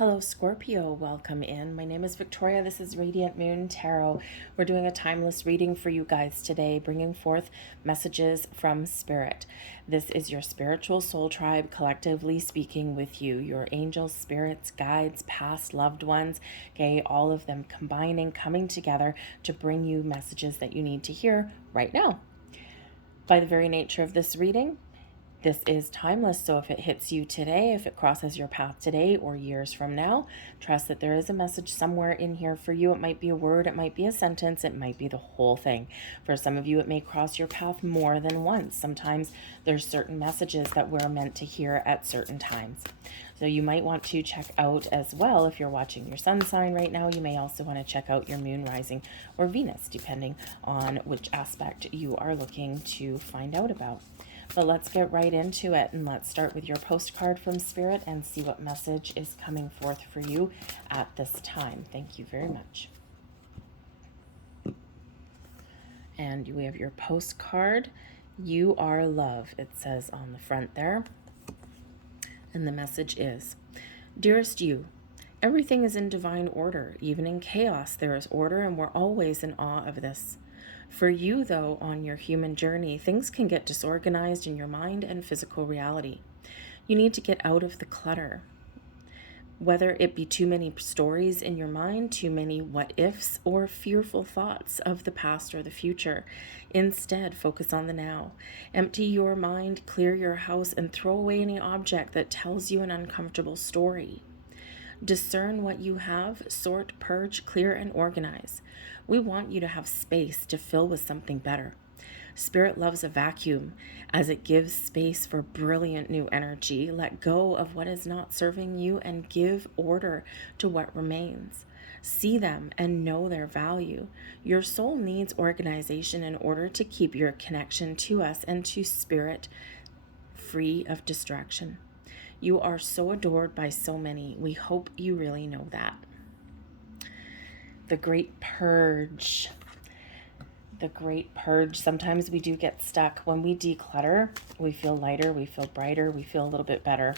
Hello, Scorpio. Welcome in. My name is Victoria. This is Radiant Moon Tarot. We're doing a timeless reading for you guys today, bringing forth messages from Spirit. This is your spiritual soul tribe collectively speaking with you, your angels, spirits, guides, past loved ones, okay, all of them combining, coming together to bring you messages that you need to hear right now. By the very nature of this reading, this is timeless, so if it hits you today, if it crosses your path today or years from now, trust that there is a message somewhere in here for you. It might be a word, it might be a sentence, it might be the whole thing. For some of you, it may cross your path more than once. Sometimes there's certain messages that we're meant to hear at certain times. So you might want to check out as well, if you're watching your sun sign right now, you may also want to check out your moon, rising, or Venus, depending on which aspect you are looking to find out about. But let's get right into it, and let's start with your postcard from Spirit and see what message is coming forth for you at this time. Thank you very much. And we have your postcard. You are love, it says on the front there. And the message is, dearest you, everything is in divine order. Even in chaos, there is order, and we're always in awe of this. For you, though, on your human journey, things can get disorganized in your mind and physical reality. You need to get out of the clutter. Whether it be too many stories in your mind, too many what-ifs, or fearful thoughts of the past or the future. Instead, focus on the now. Empty your mind, clear your house, and throw away any object that tells you an uncomfortable story. Discern what you have, sort, purge, clear, and organize. We want you to have space to fill with something better. Spirit loves a vacuum as it gives space for brilliant new energy. Let go of what is not serving you and give order to what remains. See them and know their value. Your soul needs organization in order to keep your connection to us and to Spirit free of distraction. You are so adored by so many. We hope you really know that. The Great Purge. The Great Purge. Sometimes we do get stuck. When we declutter, we feel lighter, we feel brighter, we feel a little bit better.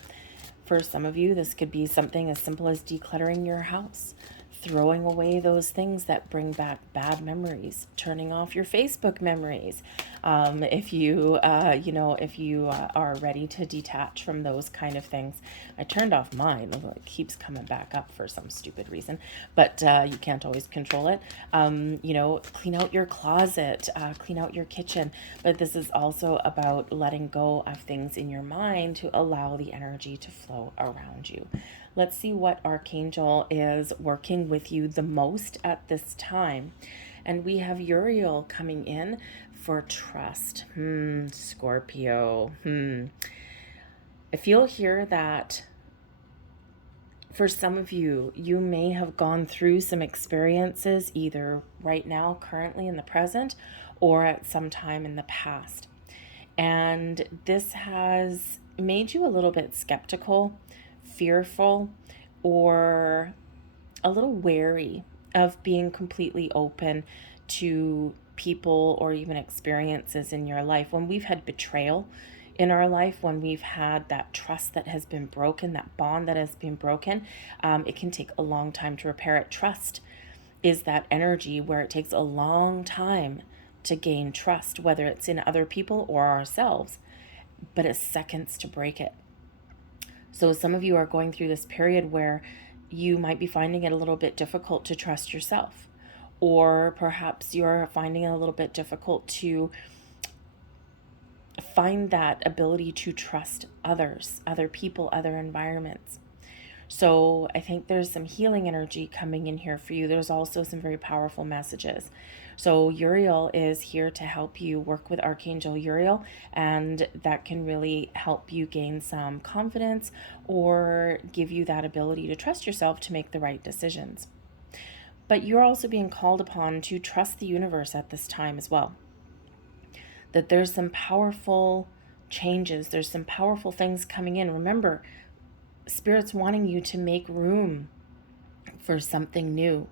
For some of you, this could be something as simple as decluttering your house, throwing away those things that bring back bad memories, turning off your Facebook memories. If you are ready to detach from those kind of things. I turned off mine, although it keeps coming back up for some stupid reason, but you can't always control it. Clean out your closet, clean out your kitchen, but this is also about letting go of things in your mind to allow the energy to flow around you. Let's see what Archangel is working with you the most at this time. And we have Uriel coming in for trust. Scorpio. I feel here that for some of you, you may have gone through some experiences either right now, currently in the present, or at some time in the past. And this has made you a little bit skeptical, fearful, or a little wary of being completely open to people or even experiences in your life. When we've had betrayal in our life, when we've had that trust that has been broken, that bond that has been broken, it can take a long time to repair it. Trust is that energy where it takes a long time to gain trust, whether it's in other people or ourselves, but it's seconds to break it. So some of you are going through this period where you might be finding it a little bit difficult to trust yourself, or perhaps you're finding it a little bit difficult to find that ability to trust others, other people, other environments. So I think there's some healing energy coming in here for you. There's also some very powerful messages. So Uriel is here to help you work with Archangel Uriel, and that can really help you gain some confidence or give you that ability to trust yourself to make the right decisions. But you're also being called upon to trust the universe at this time as well. That there's some powerful changes, there's some powerful things coming in. Remember, Spirit's wanting you to make room for something new.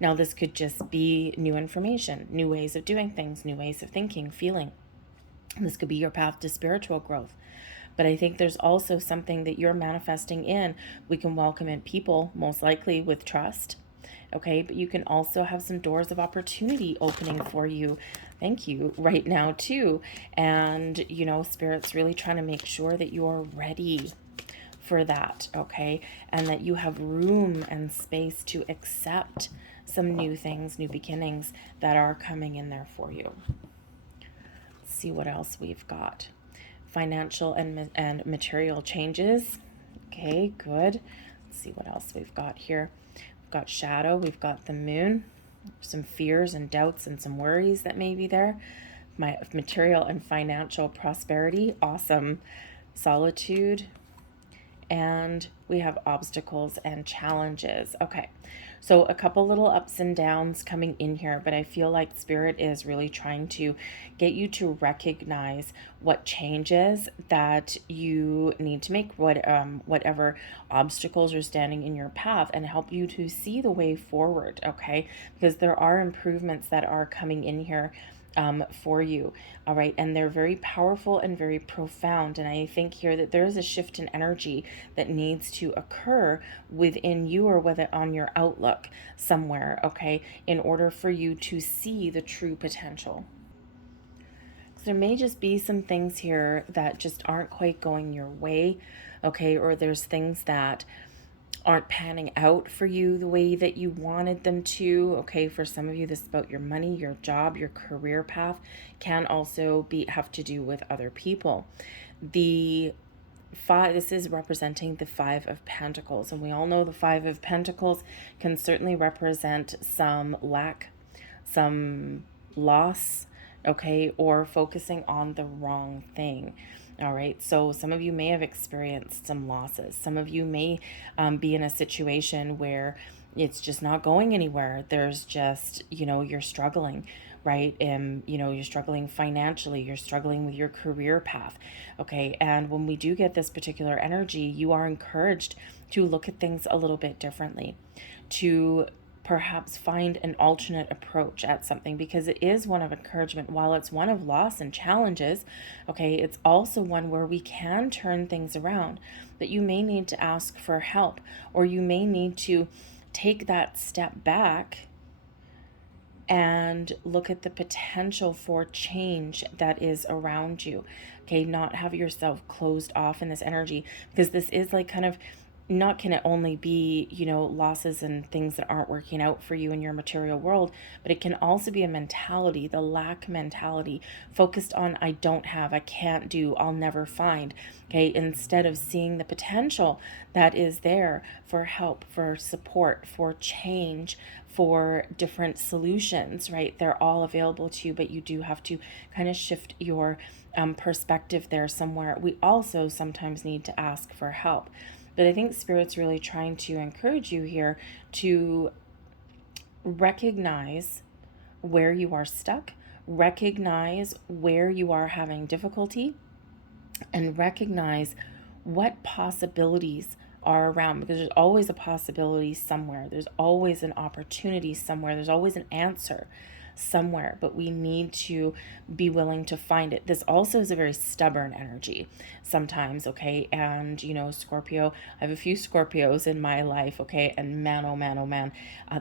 Now, this could just be new information, new ways of doing things, new ways of thinking, feeling. This could be your path to spiritual growth. But I think there's also something that you're manifesting in. We can welcome in people, most likely with trust. Okay, but you can also have some doors of opportunity opening for you. Thank you right now too. And Spirit's really trying to make sure that you're ready for that, okay? And that you have room and space to accept some new things, new beginnings that are coming in there for you. Let's see what else we've got. Financial and material changes. Okay, good. Let's see what else we've got here. We've got shadow, we've got the moon, some fears and doubts and some worries that may be there. My material and financial prosperity, awesome. Solitude, and we have obstacles and challenges. Okay, so a couple little ups and downs coming in here, but I feel like Spirit is really trying to get you to recognize what changes that you need to make, whatever obstacles are standing in your path, and help you to see the way forward, okay? Because there are improvements that are coming in here for you. All right. And they're very powerful and very profound. And I think here that there is a shift in energy that needs to occur within you, or whether on your outlook somewhere, okay, in order for you to see the true potential. So there may just be some things here that just aren't quite going your way, okay, or there's things that aren't panning out for you the way that you wanted them to. Okay, for some of you, this is about your money, your job, your career path. Can also have to do with other people. The five, this is representing the Five of Pentacles, and we all know the Five of Pentacles can certainly represent some lack, some loss, okay, or focusing on the wrong thing. All right, so some of you may have experienced some losses. Some of you may be in a situation where it's just not going anywhere. There's just, you're struggling, right? And, you're struggling financially, you're struggling with your career path. Okay, and when we do get this particular energy, you are encouraged to look at things a little bit differently, to perhaps find an alternate approach at something, because it is one of encouragement. While it's one of loss and challenges, okay, it's also one where we can turn things around. But you may need to ask for help, or you may need to take that step back and look at the potential for change that is around you. Okay, not have yourself closed off in this energy, because this is like kind of, not can it only be, losses and things that aren't working out for you in your material world, but it can also be a mentality, the lack mentality, focused on I don't have, I can't do, I'll never find. Okay, instead of seeing the potential that is there for help, for support, for change, for different solutions, right? They're all available to you, but you do have to kind of shift your perspective there somewhere. We also sometimes need to ask for help. But I think Spirit's really trying to encourage you here to recognize where you are stuck, recognize where you are having difficulty, and recognize what possibilities are around, because there's always a possibility somewhere. There's always an opportunity somewhere. There's always an answer somewhere, but we need to be willing to find it. This also is a very stubborn energy sometimes, okay? And Scorpio, I have a few Scorpios in my life, okay? And man, oh man, oh man,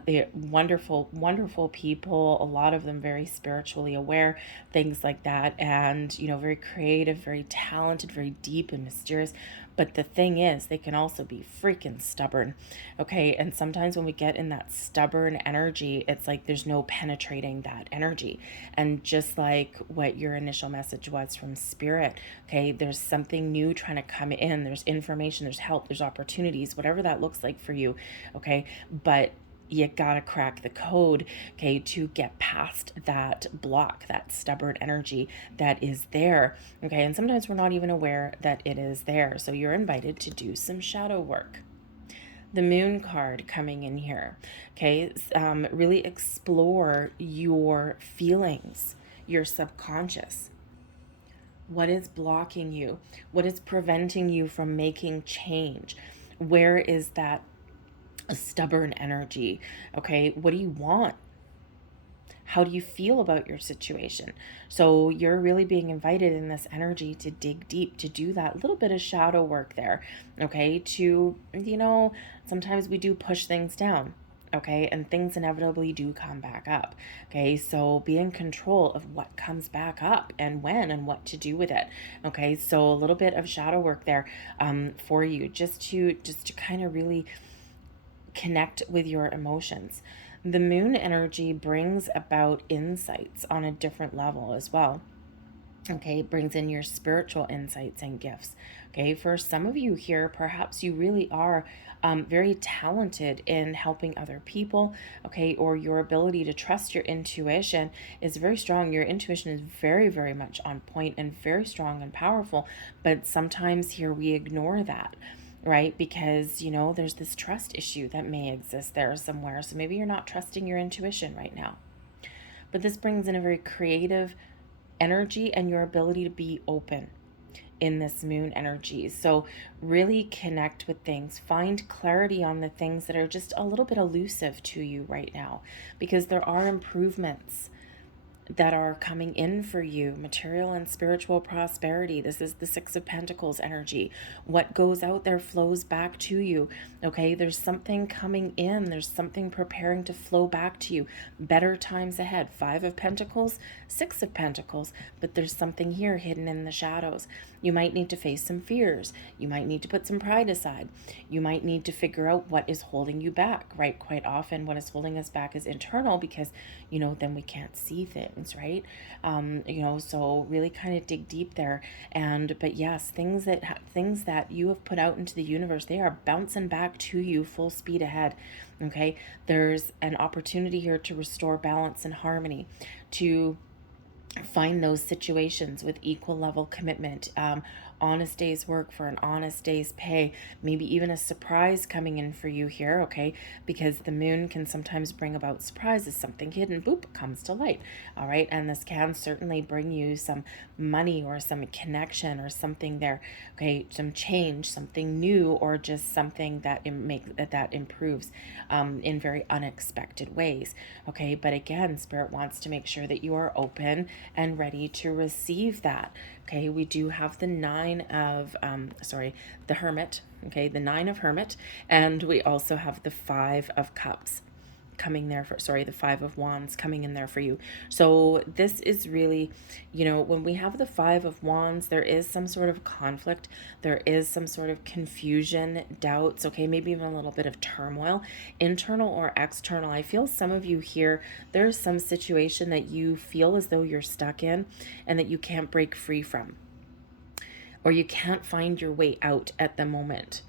they're wonderful, wonderful people. A lot of them very spiritually aware, things like that, and very creative, very talented, very deep and mysterious. But the thing is, they can also be freaking stubborn, okay? And sometimes when we get in that stubborn energy, it's like there's no penetrating that energy. And just like what your initial message was from Spirit, okay, there's something new trying to come in. There's information, there's help, there's opportunities, whatever that looks like for you, okay? But you gotta crack the code, okay, to get past that block, that stubborn energy that is there, okay? And sometimes we're not even aware that it is there. So you're invited to do some shadow work. The Moon card coming in here, okay? Really explore your feelings, your subconscious. What is blocking you? What is preventing you from making change? Where is that a stubborn energy? Okay, what do you want? How do you feel about your situation? So you're really being invited in this energy to dig deep, to do that little bit of shadow work there, okay? To, sometimes we do push things down, okay? And things inevitably do come back up, okay? So be in control of what comes back up and when and what to do with it, okay? So a little bit of shadow work there for you, just to kind of really connect with your emotions. The moon energy brings about insights on a different level as well. Okay, it brings in your spiritual insights and gifts. Okay, for some of you here, perhaps you really are very talented in helping other people. Okay, or your ability to trust your intuition is very strong. Your intuition is very, very much on point and very strong and powerful. But sometimes here we ignore that, right? Because, there's this trust issue that may exist there somewhere. So maybe you're not trusting your intuition right now. But this brings in a very creative energy and your ability to be open in this moon energy. So really connect with things, find clarity on the things that are just a little bit elusive to you right now, because there are improvements that are coming in for you, material and spiritual prosperity. This is the Six of Pentacles energy. What goes out there flows back to you. Okay, there's something coming in. There's something preparing to flow back to you. Better times ahead. Five of Pentacles, Six of Pentacles, but there's something here hidden in the shadows. You might need to face some fears. You might need to put some pride aside. You might need to figure out what is holding you back, right? Quite often what is holding us back is internal, because, then we can't see things, right? So really kind of dig deep there. But yes, things that you have put out into the universe, they are bouncing back to you full speed ahead. Okay, there's an opportunity here to restore balance and harmony, to find those situations with equal level commitment, honest day's work for an honest day's pay, maybe even a surprise coming in for you here, okay? Because the moon can sometimes bring about surprises, something hidden, boop, comes to light, all right? And this can certainly bring you some money or some connection or something there, okay? Some change, something new, or just something that improves in very unexpected ways, okay? But again, Spirit wants to make sure that you are open and ready to receive that. Okay, we do have the the Hermit. Okay, the Nine of Hermit, and we also have the Five of Cups coming there the Five of Wands coming in there for you. So this is really, when we have the Five of Wands, there is some sort of conflict, there is some sort of confusion, doubts, okay, maybe even a little bit of turmoil, internal or external. I feel some of you here, there's some situation that you feel as though you're stuck in and that you can't break free from, or you can't find your way out at the moment.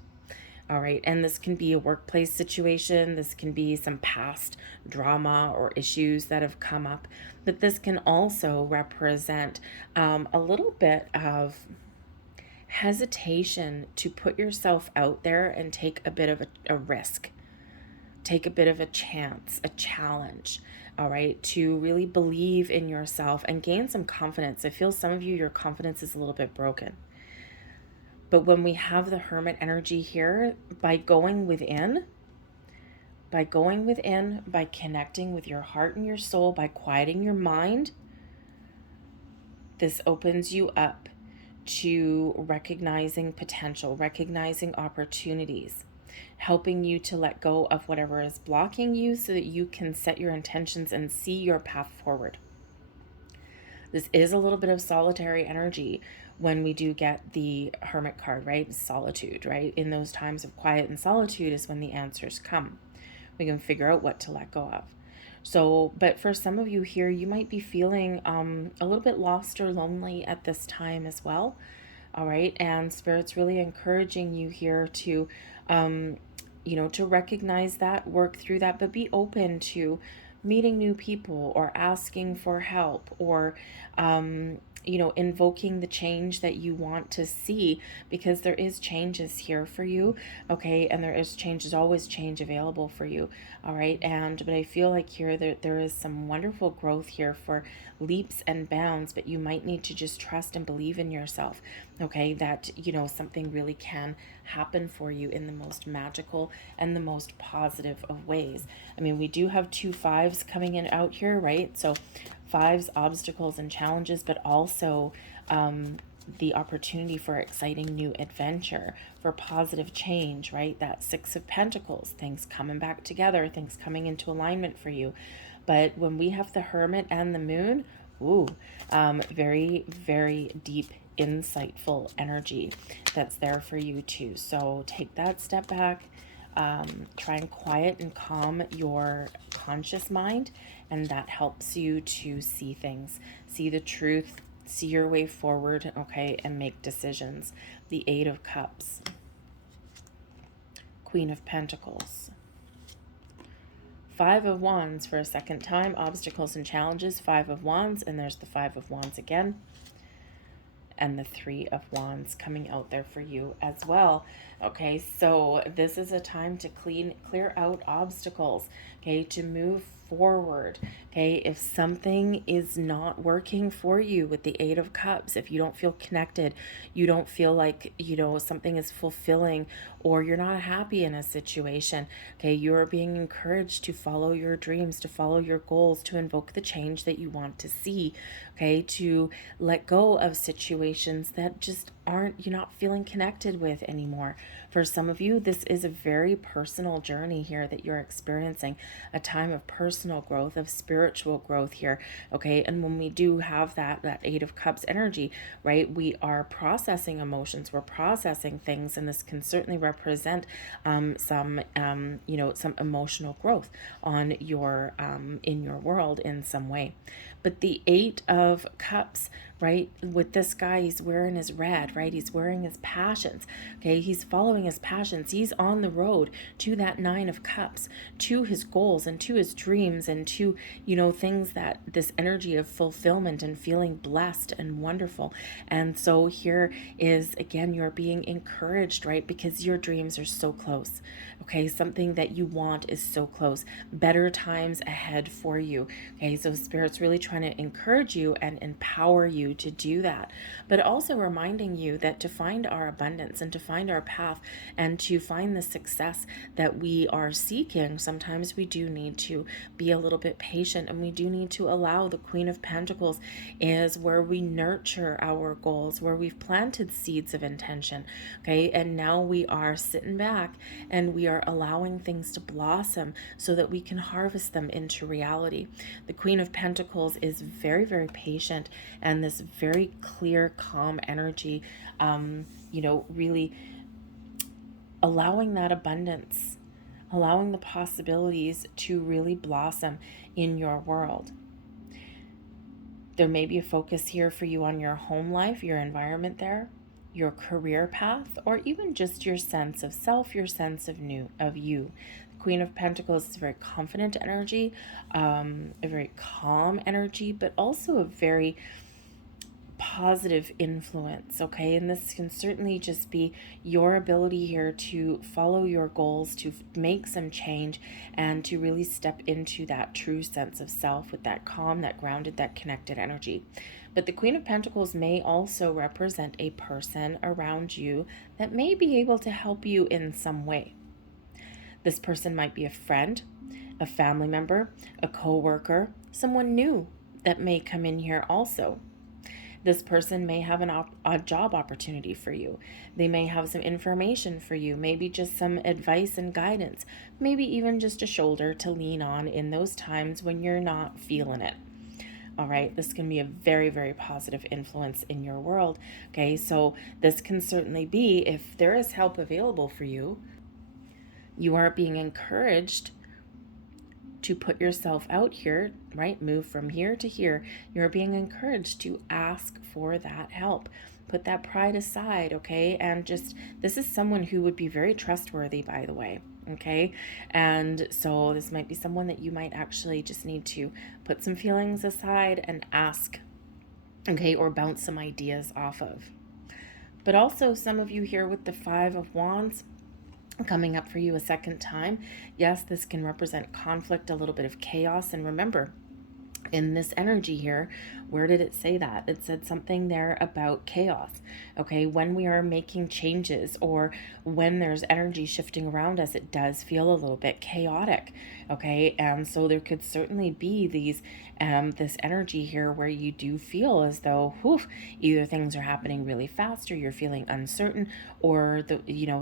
All right, and this can be a workplace situation. This can be some past drama or issues that have come up. But this can also represent a little bit of hesitation to put yourself out there and take a bit of a risk, take a bit of a chance, a challenge. All right, to really believe in yourself and gain some confidence. I feel some of you, your confidence is a little bit broken. But when we have the Hermit energy here, by going within, by connecting with your heart and your soul, by quieting your mind, this opens you up to recognizing potential, recognizing opportunities, helping you to let go of whatever is blocking you so that you can set your intentions and see your path forward. This is a little bit of solitary energy when we do get the Hermit card, right? Solitude, right? In those times of quiet and solitude is when the answers come. We can figure out what to let go of. So, but for some of you here, you might be feeling a little bit lost or lonely at this time as well. All right. And Spirit's really encouraging you here to, to recognize that, work through that, but be open to meeting new people or asking for help or, invoking the change that you want to see, because there is changes here for you. Okay. And there is change, there's always change available for you. All right. But I feel like here there is some wonderful growth here for leaps and bounds, but you might need to just trust and believe in yourself. okay, that, something really can happen for you in the most magical and the most positive of ways. I mean, we do have 2 5s coming in out here, right? So 5s, obstacles and challenges, but also the opportunity for exciting new adventure, for positive change, right? That 6 of Pentacles, things coming back together, things coming into alignment for you. But when we have the Hermit and the Moon, ooh, very, very deep, insightful energy that's there for you too. So take that step back, try and quiet and calm your conscious mind, and that helps you to see things, see the truth, see your way forward, okay, and make decisions. The 8 of Cups, Queen of Pentacles, 5 of Wands for a second time, obstacles and challenges, 5 of Wands, and there's the 5 of Wands again, and the 3 of Wands coming out there for you as well. Okay, so this is a time to clear out obstacles, okay, to move forward. Okay, if something is not working for you with the 8 of Cups, if you don't feel connected, you don't feel like, something is fulfilling, or you're not happy in a situation, okay, you're being encouraged to follow your dreams, to follow your goals, to invoke the change that you want to see, okay, to let go of situations that just you're not feeling connected with anymore. For some of you, this is a very personal journey here that you're experiencing, a time of personal growth, of spiritual growth here, okay? And when we do have that 8 of Cups energy, right, we are processing emotions, we're processing things, and this can certainly represent some emotional growth on your in your world in some way. But the 8 of Cups, right, with this guy, he's wearing his red, right? He's wearing his passions, okay? He's following his passions. He's on the road to that 9 of Cups, to his goals and to his dreams and to, things that this energy of fulfillment and feeling blessed and wonderful. And so here is, again, you're being encouraged, right? Because your dreams are so close, okay? Something that you want is so close. Better times ahead for you, okay? So Spirit's really trying to encourage you and empower you to do that, but also reminding you that to find our abundance and to find our path and to find the success that we are seeking, sometimes we do need to be a little bit patient, and we do need to allow the Queen of Pentacles is where we nurture our goals, where we've planted seeds of intention, okay? And now we are sitting back and we are allowing things to blossom so that we can harvest them into reality. The Queen of Pentacles is very, very patient, and this very clear, calm energy, really allowing that abundance, allowing the possibilities to really blossom in your world. There may be a focus here for you on your home life, your environment there, your career path, or even just your sense of self, your sense of you. The Queen of Pentacles is a very confident energy, a very calm energy, but also a very positive influence, okay? And this can certainly just be your ability here to follow your goals, to make some change, and to really step into that true sense of self with that calm, that grounded, that connected energy. But the Queen of Pentacles may also represent a person around you that may be able to help you in some way. This person might be a friend, a family member, a co-worker, someone new that may come in here also. This person may have a job opportunity for you. They may have some information for you, maybe just some advice and guidance, maybe even just a shoulder to lean on in those times when you're not feeling it. All right, this can be a very, very positive influence in your world. Okay, so this can certainly be, if there is help available for you, you are being encouraged to put yourself out here, right? Move from here to here. You're being encouraged to ask for that help. Put that pride aside, okay? And just, this is someone who would be very trustworthy, by the way, okay? And so this might be someone that you might actually just need to put some feelings aside and ask, okay? Or bounce some ideas off of. But also some of you here with the 5 of Wands, coming up for you a second time. Yes, this can represent conflict, a little bit of chaos. And remember, in this energy here, where did it say that? It said something there about chaos. Okay, when we are making changes or when there's energy shifting around us, it does feel a little bit chaotic. Okay, and so there could certainly be this energy here where you do feel as though, whew, either things are happening really fast, or you're feeling uncertain, or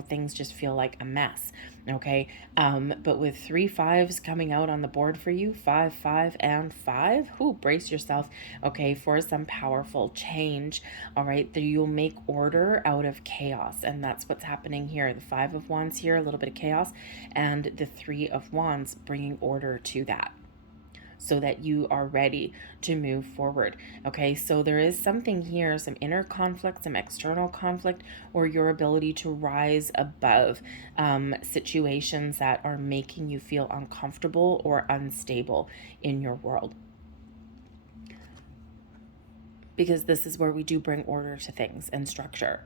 things just feel like a mess. Okay, but with 3 5s coming out on the board for you, 5 5 and 5, brace yourself, okay, for some powerful change. All right, that you'll make order out of chaos, and that's what's happening here. The 5 of Wands here, a little bit of chaos, and the 3 of Wands bringing order to that, so that you are ready to move forward. Okay, so there is something here, some inner conflict, some external conflict, or your ability to rise above situations that are making you feel uncomfortable or unstable in your world. Because this is where we do bring order to things and structure.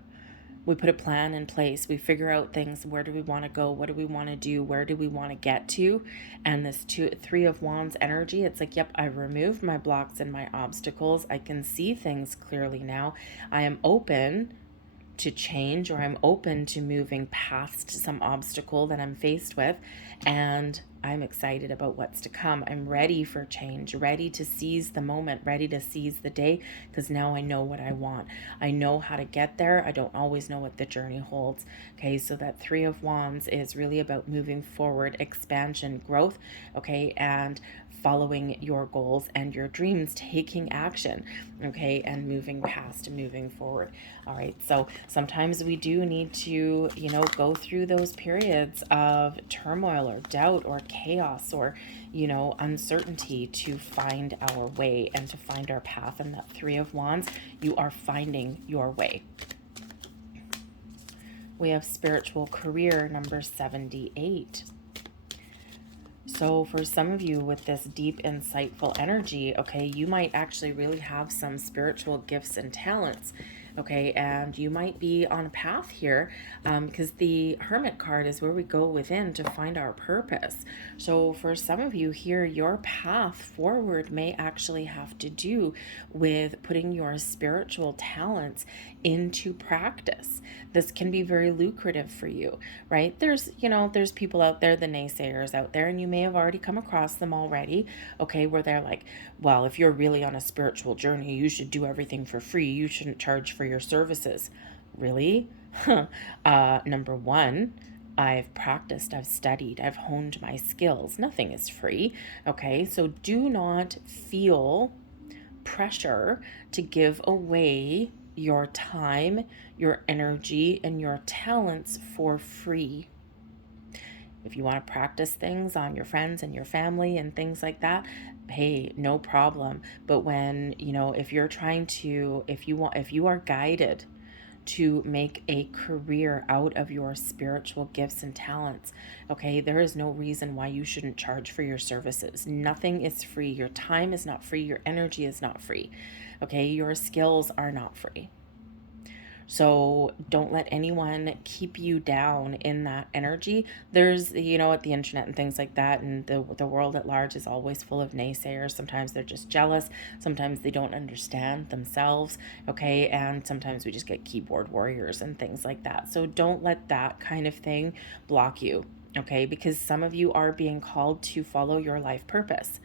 We put a plan in place. We figure out things. Where do we want to go? What do we want to do? Where do we want to get to? And this 3 of Wands energy, it's like, yep, I've removed my blocks and my obstacles. I can see things clearly now. I am open to change, or I'm open to moving past some obstacle that I'm faced with, and I'm excited about what's to come. I'm ready for change, ready to seize the moment, ready to seize the day, because now I know what I want. I know how to get there. I don't always know what the journey holds. Okay, so that 3 of Wands is really about moving forward, expansion, growth, okay, and following your goals and your dreams, taking action, okay, and moving past and moving forward. All right, so sometimes we do need to, go through those periods of turmoil or doubt or chaos or, uncertainty to find our way and to find our path. And that 3 of Wands, you are finding your way. We have spiritual career, number 78. So for some of you with this deep, insightful energy, okay, you might actually really have some spiritual gifts and talents, okay, and you might be on a path here, because the Hermit card is where we go within to find our purpose. So for some of you here, your path forward may actually have to do with putting your spiritual talents into practice. This can be very lucrative for you, right? There's people out there, the naysayers out there, and you may have already come across them already, okay, where they're like, well, if you're really on a spiritual journey, you should do everything for free. You shouldn't charge for your services. Really? Number one, I've practiced, I've studied, I've honed my skills. Nothing is free, okay? So do not feel pressure to give away your time, your energy, and your talents for free. If you want to practice things on your friends and your family and things like that, hey, no problem. But when, if you're trying to, if you are guided to make a career out of your spiritual gifts and talents, okay, there is no reason why you shouldn't charge for your services. Nothing is free. Your time is not free. Your energy is not free. Okay, your skills are not free. So don't let anyone keep you down in that energy. There's, at the internet and things like that, and the world at large is always full of naysayers. Sometimes they're just jealous. Sometimes they don't understand themselves, okay? And sometimes we just get keyboard warriors and things like that. So don't let that kind of thing block you, okay? Because some of you are being called to follow your life purpose.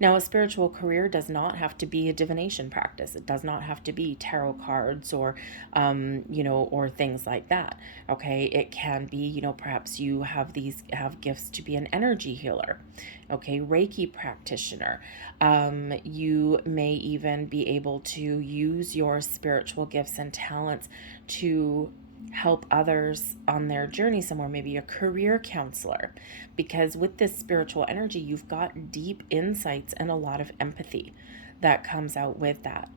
Now, a spiritual career does not have to be a divination practice. It does not have to be tarot cards or, or things like that. Okay, it can be, perhaps you have gifts to be an energy healer. Okay, Reiki practitioner. You may even be able to use your spiritual gifts and talents to help others on their journey somewhere, maybe a career counselor, because with this spiritual energy, you've got deep insights and a lot of empathy that comes out with that.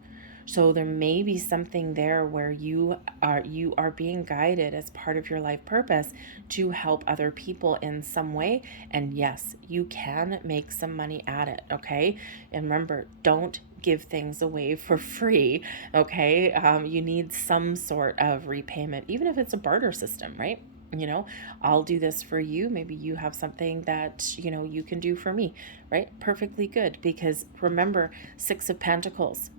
So there may be something there where you are being guided as part of your life purpose to help other people in some way. And yes, you can make some money at it, okay? And remember, don't give things away for free, okay? You need some sort of repayment, even if it's a barter system, right? You know, I'll do this for you. Maybe you have something that, you know, you can do for me, right? Perfectly good. Because remember, Six of Pentacles,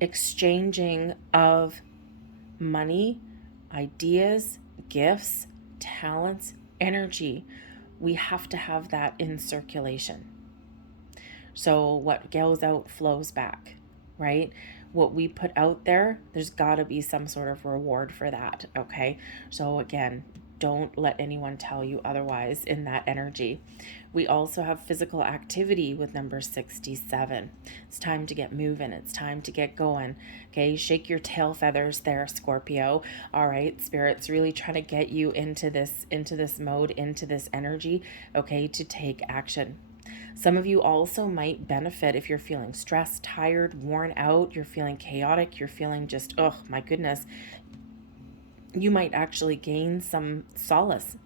exchanging of money, ideas, gifts, talents, energy. We have to have that in circulation. So what goes out flows back, right? What we put out there, there's got to be some sort of reward for that, okay? So again, don't let anyone tell you otherwise in that energy. We also have physical activity with number 67. It's time to get moving. It's time to get going. Okay, shake your tail feathers there, Scorpio. All right, Spirit's really trying to get you into this mode, into this energy, okay, to take action. Some of you also might benefit if you're feeling stressed, tired, worn out, you're feeling chaotic, you're feeling just, oh my goodness. You might actually gain some solace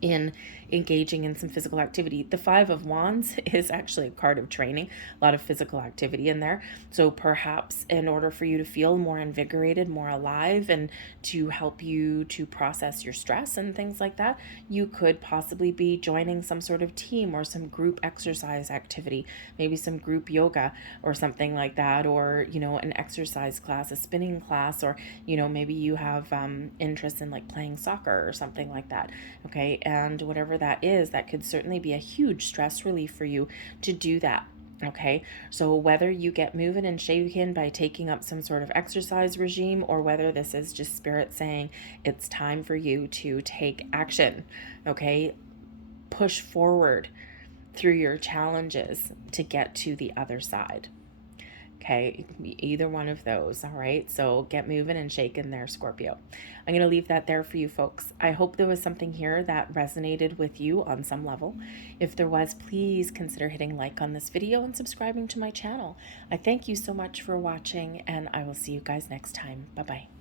in engaging in some physical activity. The Five of Wands is actually a card of training, a lot of physical activity in there. So perhaps in order for you to feel more invigorated, more alive, and to help you to process your stress and things like that, you could possibly be joining some sort of team or some group exercise activity, maybe some group yoga or something like that, or, you know, an exercise class, a spinning class, or, you know, maybe you have interest in like playing soccer or something like that. Okay, and whatever that is, that could certainly be a huge stress relief for you to do that. Okay, so whether you get moving and shaking by taking up some sort of exercise regime, or whether this is just Spirit saying it's time for you to take action, okay, push forward through your challenges to get to the other side. Okay, it can be either one of those. All right, so get moving and shaking there, Scorpio. I'm going to leave that there for you folks. I hope there was something here that resonated with you on some level. If there was, please consider hitting like on this video and subscribing to my channel. I thank you so much for watching, and I will see you guys next time. Bye-bye.